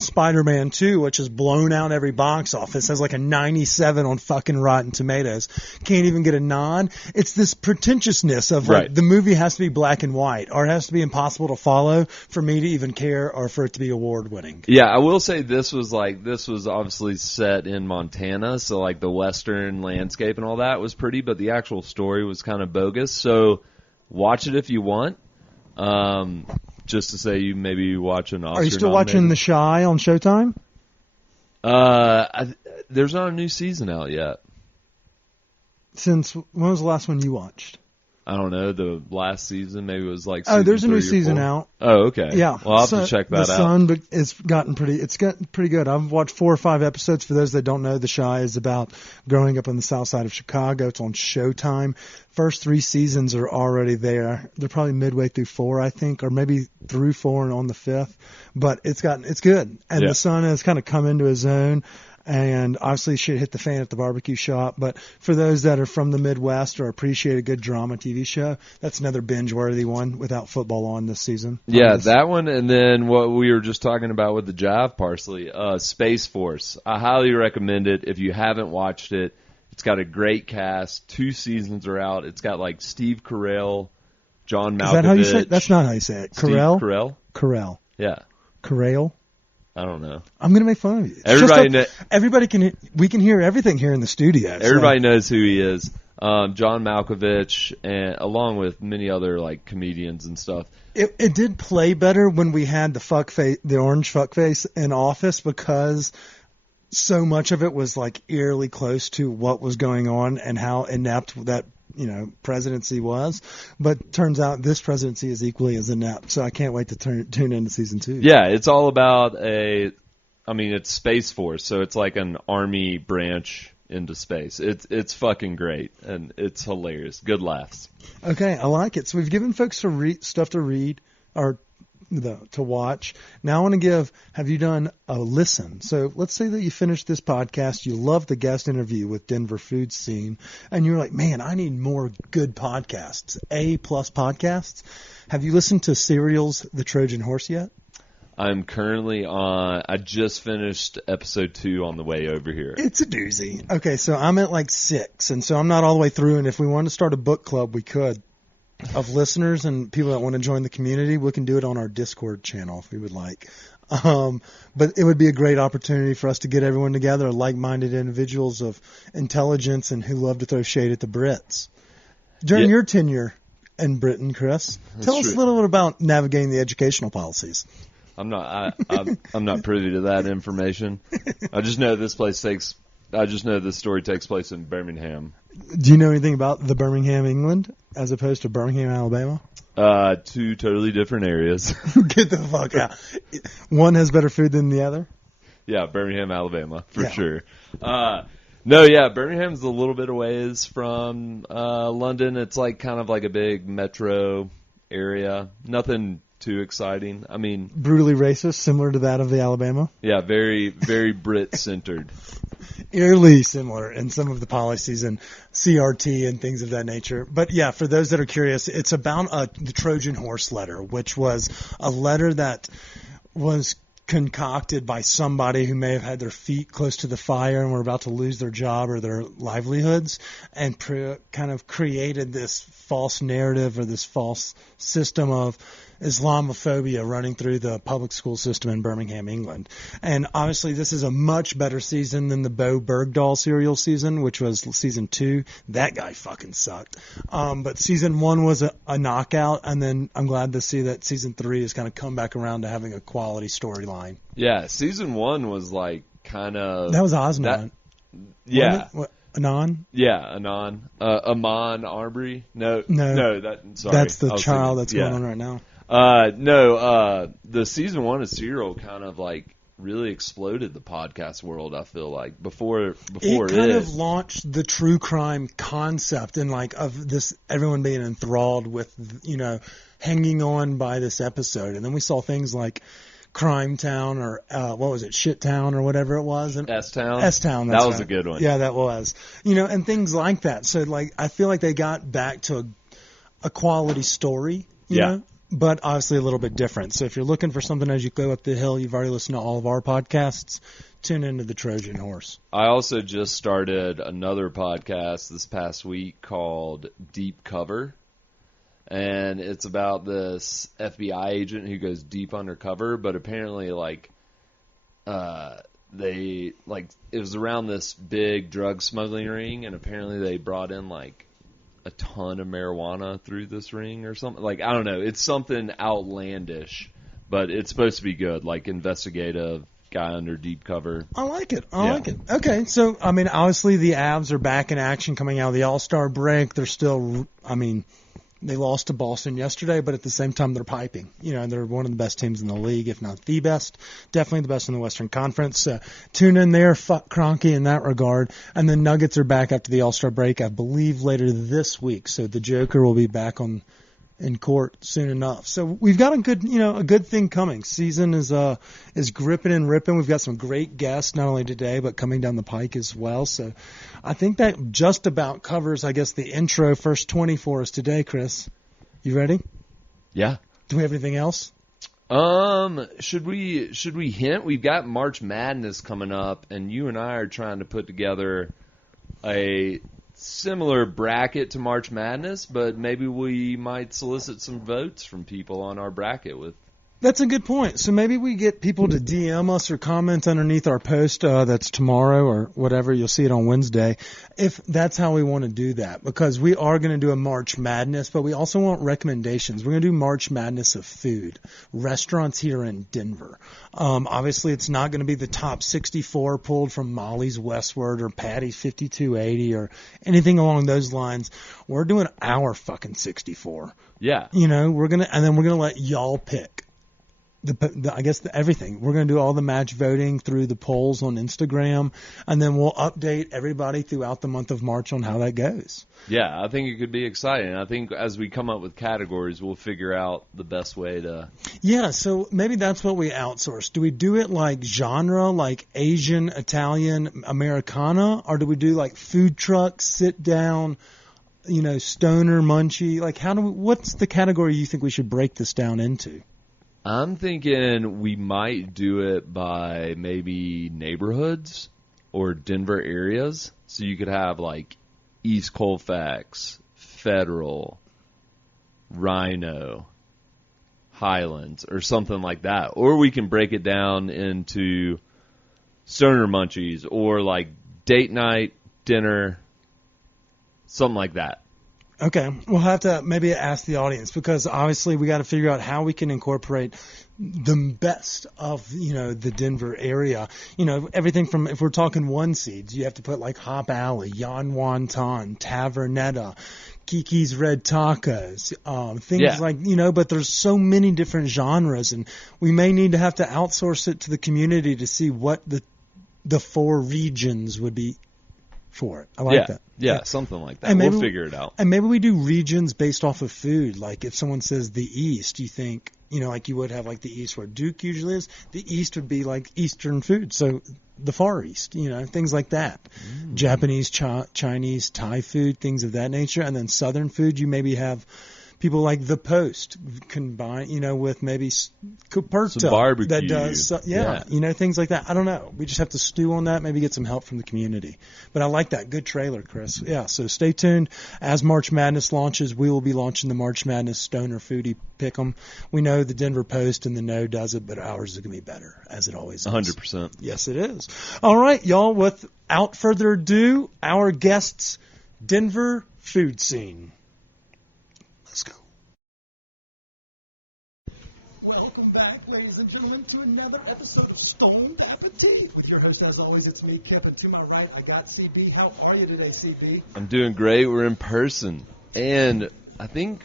Spider-Man 2, which has blown out every box office, has like a 97 on fucking Rotten Tomatoes, can't even get a nod. It's this pretentiousness of like the movie has to be black and white, or it has to be impossible to follow for me to even care, or for it to be award-winning. Yeah, I will say this was obviously set in Montana, so like the western landscape and all that was pretty, but the actual story was kind of bogus. So watch it if you want. Just to say, you maybe watch an Oscar. Are you still watching The Chi on Showtime? There's not a new season out yet. Since when was the last one you watched? I don't know. The last season, maybe it was like. There's a new season out. Oh, okay. Yeah, well, I'll have to check that out. The Sun, it's gotten pretty good. I've watched 4 or 5 episodes. For those that don't know, The Chi is about growing up on the south side of Chicago. It's on Showtime. First 3 seasons are already there. They're probably midway through 4, I think, or maybe through 4 and on the 5th. But it's good. And The Sun has kind of come into his own. And obviously shit hit the fan at the barbecue shop. But for those that are from the Midwest or appreciate a good drama TV show, that's another binge-worthy one without football on this season. Yeah, that one. And then what we were just talking about with the Jive Parsley, Space Force. I highly recommend it if you haven't watched it. It's got a great cast. 2 seasons are out. It's got like Steve Carell, John Malkovich. Is that how you say it? That's not how you say it. Carell? Steve Carell? Carell. Yeah. Carell? I don't know. I'm going to make fun of you. We can hear everything here in the studio. Everybody knows who he is. John Malkovich, and along with many other like comedians and stuff. It did play better when we had the orange fuckface in office, because so much of it was like eerily close to what was going on and how inept that presidency was. But turns out this presidency is equally as inept. So I can't wait to tune into season 2. Yeah, it's all about it's Space Force, so it's like an army branch into space. It's fucking great, and it's hilarious. Good laughs. Okay, I like it. So we've given folks stuff to read or to watch. Now I want to have you done a listen? So let's say that you finished this podcast, you love the guest interview with DenverFoodScene, and you're like, man, I need more good podcasts, A+ podcasts. Have you listened to Serial's The Trojan Horse yet? I'm currently I just finished episode 2 on the way over here. It's a doozy. Okay, so I'm at like 6, and so I'm not all the way through, and if we wanted to start a book club, we could. Of listeners and people that want to join the community, we can do it on our Discord channel if we would like. But it would be a great opportunity for us to get everyone together, like-minded individuals of intelligence and who love to throw shade at the Brits. During your tenure in Britain, Chris, tell us a little bit about navigating the educational policies. I'm not privy to that information. I just know this story takes place in Birmingham. Do you know anything about the Birmingham, England, as opposed to Birmingham, Alabama? 2 totally different areas. Get the fuck out. One has better food than the other? Yeah, Birmingham, Alabama, for sure. Birmingham's a little bit away from London. It's like kind of like a big metro area. Nothing too exciting. I mean, brutally racist, similar to that of the Alabama. Yeah, very, very Brit-centered. Eerily similar in some of the policies and CRT and things of that nature. But yeah, for those that are curious, it's about the Trojan Horse letter, which was a letter that was concocted by somebody who may have had their feet close to the fire and were about to lose their job or their livelihoods, and kind of created this false narrative or this false system of Islamophobia running through the public school system in Birmingham, England. And obviously this is a much better season than the Bo Bergdahl serial season, which was season 2. That guy fucking sucked. But season 1 was a knockout, and then I'm glad to see that season 3 has kind of come back around to having a quality storyline. Yeah, season 1 was like kind of... That was Osman. Yeah. Anon? Yeah, Anon. Amon Arbery? No. Sorry. That's the trial that's going on right now. The season 1 of Serial kind of like really exploded the podcast world. I feel like before it kind of launched the true crime concept and like of this everyone being enthralled with hanging on by this episode, and then we saw things like Crime Town or what was it, Shit Town or whatever it was, and S-Town. S-Town. That was a good one. Yeah, that was. And things like that. So like I feel like they got back to a quality story. You know? but obviously a little bit different. So if you're looking for something as you go up the hill, you've already listened to all of our podcasts, tune into the Trojan Horse. I also just started another podcast this past week called Deep Cover, and it's about this FBI agent who goes deep undercover, but apparently it was around this big drug smuggling ring, and apparently they brought in a ton of marijuana through this ring or something. I don't know. It's something outlandish, but it's supposed to be good, investigative guy under deep cover. I like it. I like it. Okay, so, obviously the Avs are back in action coming out of the All-Star break. They're still, they lost to Boston yesterday, but at the same time they're piping. They're one of the best teams in the league, if not the best. Definitely the best in the Western Conference. Tune in there, fuck Kroenke in that regard. And the Nuggets are back after the All-Star break, I believe, later this week. So the Joker will be back in court soon enough. So we've got a good thing coming. Season is gripping and ripping. We've got some great guests, not only today, but coming down the pike as well. So I think that just about covers, I guess, the intro, first 20 for us today, Chris. You ready? Yeah. Do we have anything else? Should we hint? We've got March Madness coming up, and you and I are trying to put together a similar bracket to March Madness, but maybe we might solicit some votes from people on our bracket with. That's a good point. So maybe we get people to DM us or comment underneath our post that's tomorrow or whatever. You'll see it on Wednesday, if that's how we want to do that, because we are going to do a March Madness, but we also want recommendations. We're going to do March Madness of food, restaurants here in Denver. Obviously, it's not going to be the top 64 pulled from Molly's Westward or Patty's 5280 or anything along those lines. We're doing our fucking 64. Yeah. We're going to let y'all pick. Everything. We're going to do all the match voting through the polls on Instagram, and then we'll update everybody throughout the month of March on how that goes. Yeah, I think it could be exciting. I think as we come up with categories, we'll figure out the best way to... Yeah, so maybe that's what we outsource. Do we do it like genre, like Asian, Italian, Americana, or do we do like food truck, sit down, stoner, munchy? What's the category you think we should break this down into? I'm thinking we might do it by maybe neighborhoods or Denver areas. So you could have East Colfax, Federal, Rhino, Highlands, or something like that. Or we can break it down into stoner munchies or date night, dinner, something like that. Okay, we'll have to maybe ask the audience, because obviously we got to figure out how we can incorporate the best of the Denver area. Everything from, if we're talking one seeds, you have to put Hop Alley, Yan Wonton, Tavernetta, Kiki's Red Tacos, things but there's so many different genres, and we may need to have to outsource it to the community to see what the 4 regions would be for it. I like that. Yeah, something like that. We'll figure it out. And maybe we do regions based off of food. Like if someone says the East, you think, like you would have the East where Duke usually is. The East would be Eastern food. So the Far East, things like that. Japanese, Chinese, Thai food, things of that nature. And then Southern food, you maybe have people like The Post combine, with maybe Cuperta. Some barbecue. That does, things like that. I don't know. We just have to stew on that, maybe get some help from the community. But I like that. Good trailer, Chris. Yeah, so stay tuned. As March Madness launches, we will be launching the March Madness Stoner Foodie Pick'em. We know the Denver Post and the No does it, but ours is going to be better, as it always is. 100%. Yes, it is. All right, y'all, without further ado, our guests, Denver Food Scene. Let's go. Welcome back, ladies and gentlemen, to another episode of Stoned Appetit. With your host, as always, it's me, Kip, and to my right, I got CB. How are you today, CB? I'm doing great. We're in person, and I think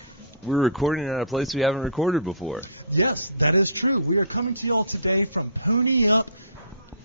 we're recording at a place we haven't recorded before. Yes, that is true. We are coming to you all today from PonyUp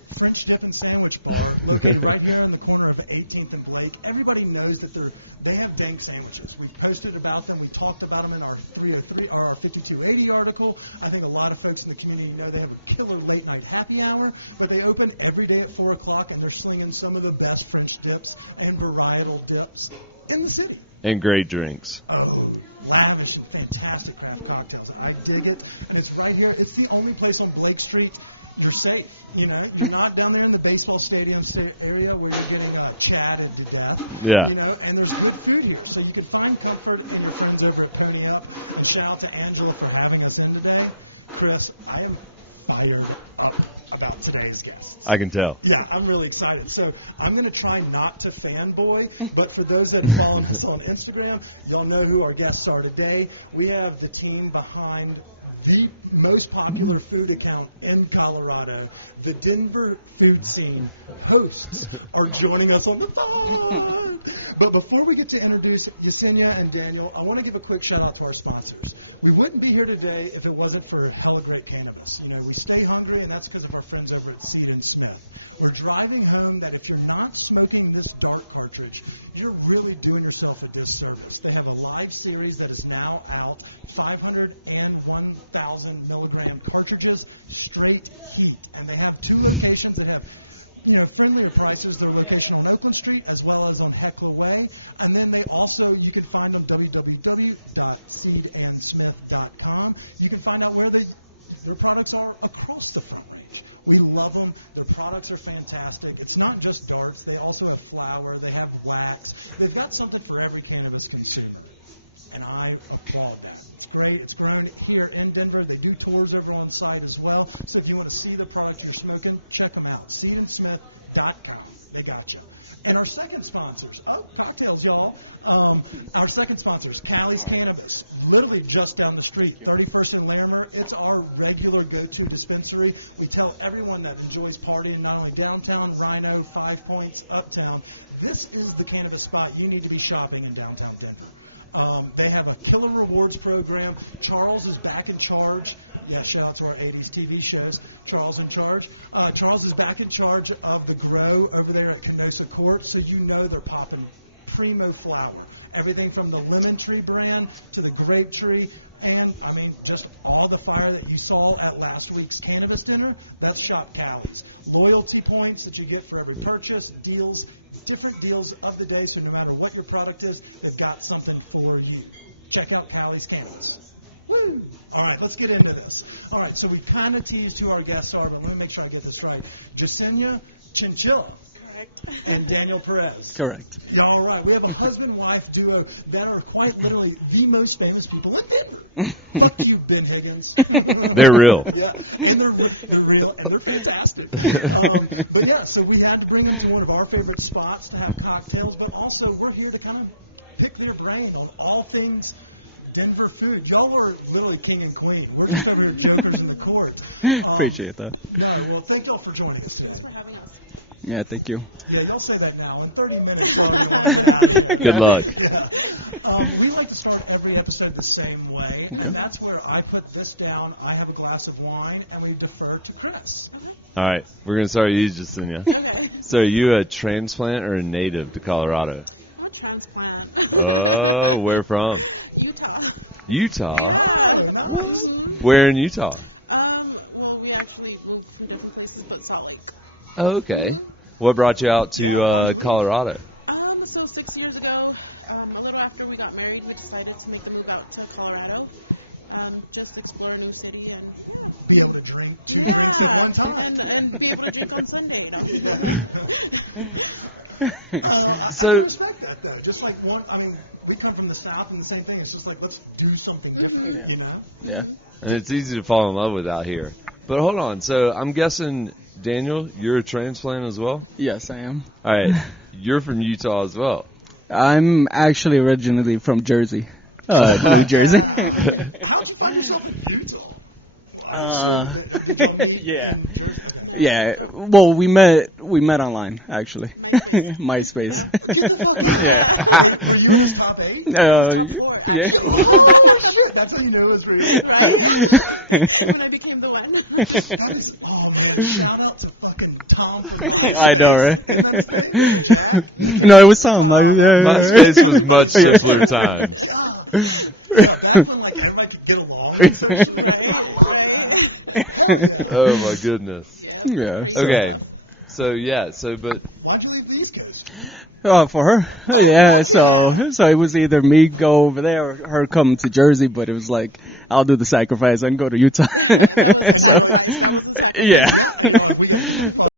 French Dip and Sandwich Bar, located right here on the corner of 18th and Blake. Everybody knows that they have dank sandwiches. We've posted about them. We talked about them in our 303 or our 5280 article. I think a lot of folks in the community know they have a killer late night happy hour, but they open every day at 4 o'clock, and they're slinging some of the best French dips and varietal dips in the city. And great drinks. Oh, lavish and fantastic craft cocktails. I dig it. And it's right here. It's the only place on Blake Street you're safe. You know, you're not down there in the baseball stadium area where you're getting chatted to death. Yeah. You know, and there's good food here. So you can find comfort in your friends over at PonyUp. And shout out to Angela for having us in today. Chris, I am fired up about today's guests. I can tell. Yeah, I'm really excited. So I'm going to try not to fanboy, but for those that have followed us on Instagram, y'all know who our guests are today. We have the team behind the most popular food account in Colorado. The DenverFoodScene hosts are joining us on the phone. But before we get to introduce Yesenia and Daniel, I want to give a quick shout out to our sponsors. We wouldn't be here today if it wasn't for hella great cannabis. You know, we stay hungry, and that's because of our friends over at Seed Smith. We're driving home that if you're not smoking this dart cartridge, you're really doing yourself a disservice. They have a live series that is now out, 500 and 1,000 milligram cartridges, straight heat. And they have 2 locations that have, you know, friendlier prices. Their location on Oakland Street as well as on Heckler Way. And then they also, you can find them www.seedandsmith.com. You can find out where their products are across the Front Range. We love them. Their products are fantastic. It's not just darts. They also have flour. They have wax. They've got something for every cannabis consumer. And I applaud that. It's great. It's grown here in Denver. They do tours over on site as well. So if you want to see the product you're smoking, check them out. SeedandSmith.com. They got you. And our second sponsors, cocktails, y'all. Our second sponsors, Callie's Cannabis, literally just down the street, 31st and Larimer. It's our regular go-to dispensary. We tell everyone that enjoys partying, not only downtown, Rhino, 5 Points, uptown. This is the cannabis spot you need to be shopping in downtown Denver. They have a killer rewards program. Charles is back in charge. Yeah, shout out to our 80s TV shows. Charles in charge. Charles is back in charge of the grow over there at Kenosha Court, so you know they're popping primo flower. Everything from the lemon tree brand to the grape tree, and, I mean, just all the fire that you saw at last week's cannabis dinner, that's Shop Callie's. Loyalty points that you get for every purchase, deals, different deals of the day, so no matter what your product is, they've got something for you. Check out Callie's Cannabis. Woo! All right, let's get into this. All right, so we kind of teased who our guests are, but let me make sure I get this right. Yesenia Chinchilla. Correct. And Daniel Perez. Correct. Yeah, all right. We have a husband-wife duo that are quite literally the most famous people in Denver. Fuck you, Ben Higgins. They're real. Yeah, and they're real, and they're fantastic. But, yeah, so we had to bring them to one of our favorite spots to have cocktails, but also we're here to kind of pick their brain on all things Denver food. Y'all are literally king and queen. We're just over here jokers in the court. Appreciate that. No, well, thank y'all for joining us today. Thanks for having us. Yeah, thank you. Yeah, y'all say that now. In 30 minutes, y'all want to get out of here. Good luck. Yeah. We like to start every episode the same way, and that's where I put this down. I have a glass of wine, and we defer to Chris. Okay. All right. We're going to start with you, Yesenia. Okay. So are you a transplant or a native to Colorado? I'm a transplant. Oh, where from? Utah. Utah. Yeah. Oh, nice. Mm-hmm. Where in Utah? Well, we actually moved from different places, but Salt Lake. Oh, okay. Mm-hmm. What brought you out to why'd you leave? Colorado? So 6 years ago, a little after we got married, we decided to make the move out to Colorado. Just explore a new city and yeah. Be able to drink two drinks at one time. And be able to drink on Sunday. You know? I can respect that, though. Just like we come from the South and the same thing. It's just like, let's do something different, you know? Yeah. And it's easy to fall in love with out here. But hold on. So I'm guessing, Daniel, you're a transplant as well? Yes, I am. All right. You're from Utah as well. I'm actually originally from Jersey. New Jersey. Yeah. How'd you find yourself in Utah? Well, I assume that, did y'all meet in Jersey? Okay. No. Yeah. Well, we met online actually. MySpace. MySpace. Yeah. Get the fuck out! Yeah. Were you in his top 8? I was top 4, actually. Oh shit! That's how you knew it was real, Right? When I became the one. That is, oh man! Shout out to fucking Tom from MySpace. I know, right? Isn't that his name? Jack? No, it was Tom. MySpace was much simpler time. Yeah, back when like everybody could get along on social. Right. Hell yeah! Oh my goodness. Yep. Yeah. Crazy Okay. stuff. But Why'd you leave the East Coast? For her? Yeah, so it was either me go over there or her come to Jersey, but it was like, I'll do the sacrifice and go to Utah. That was a sacrifice. That was a sacrifice. Yeah, and you're like, we got to get the fuck